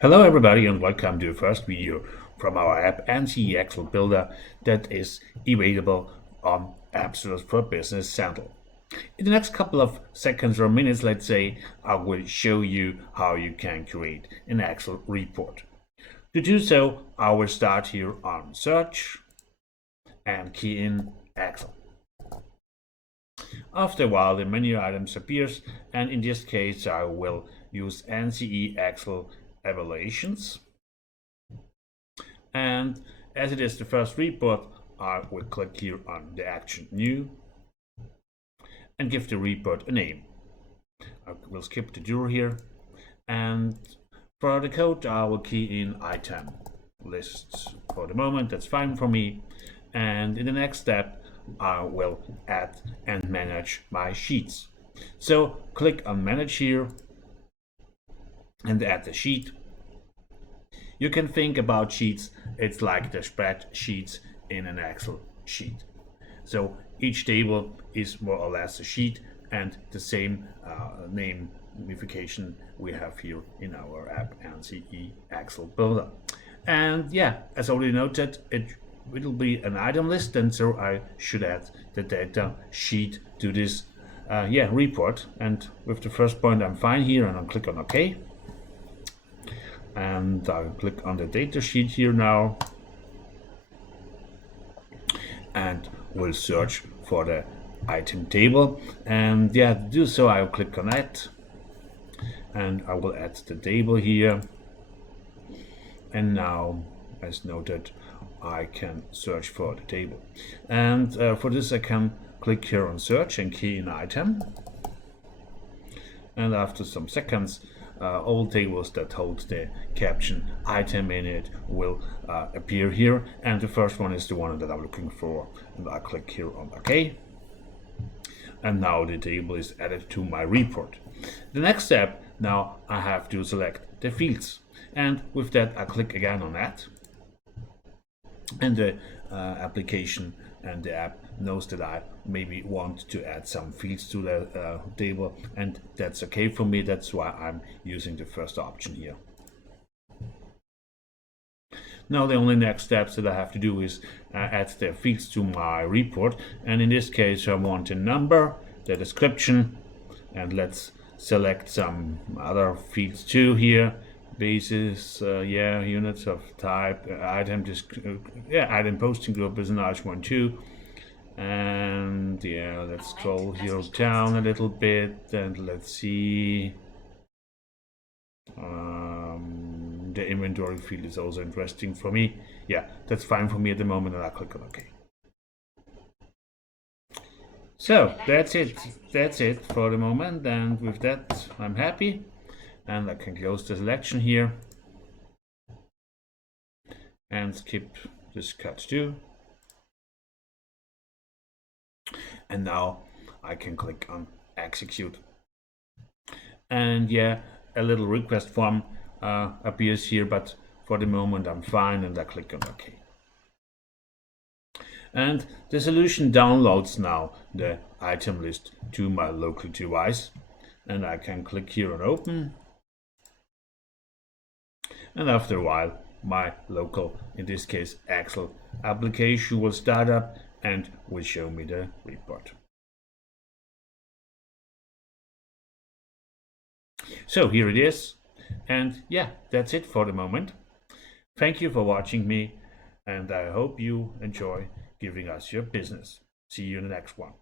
Hello everybody and welcome to the first video from our app NCE Excel Builder that is available on App Stores for Business Central. In the next couple of seconds or minutes, let's say, I will show you how you can create an Excel report. To do so, I will start here on Search and key in Excel. After a while, the menu items appears, and in this case, I will use NCE Excel Evaluations. And as it is the first report, I will click here on the action New and give the report a name. I will skip the drawer here, and for the code, I will key in item lists for the moment. That's fine for me. And in the next step, I will add and manage my sheets. So click on Manage here and add the sheet. You can think about sheets, it's like the spreadsheets in an Excel sheet. So each table is more or less a sheet, and the same name unification we have here in our app NCE Excel Builder. And yeah, as already noted, it will be an item list, and so I should add the data sheet to this report. And with the first point I'm fine here, and I'll click on OK. And I'll click on the data sheet here now, and we'll search for the item table. And yeah, to do so, I'll click on Add, and I will add the table here. And now, as noted, I can search for the table. And for this, I can click here on Search and key in Item. And after some seconds, all tables that hold the caption item in it will appear here, and the first one is the one that I'm looking for, and I click here on OK, and now the table is added to my report. The next step, now I have to select the fields, and with that I click again on Add, and the application and the app knows that I maybe want to add some fields to the table, and that's okay for me. That's why I'm using the first option here. Now the only next steps that I have to do is add the fields to my report, and in this case I want a number, the description, and let's select some other fields too here. Basis, units of type, item posting group is a nice one too. And yeah, let's scroll here down a little bit, and let's see. The inventory field is also interesting for me. Yeah, that's fine for me at the moment, and I'll click on OK. So that's it for the moment, and with that I'm happy. And I can close the selection here and skip this cut too. And now I can click on Execute. And yeah, a little request form appears here, but for the moment I'm fine, and I click on OK. And the solution downloads now the item list to my local device, and I can click here on Open. And after a while, my local, in this case Excel application, will start up and will show me the report. So here it is, and yeah, that's it for the moment. Thank you for watching me, and I hope you enjoy giving us your business. See you in the next one.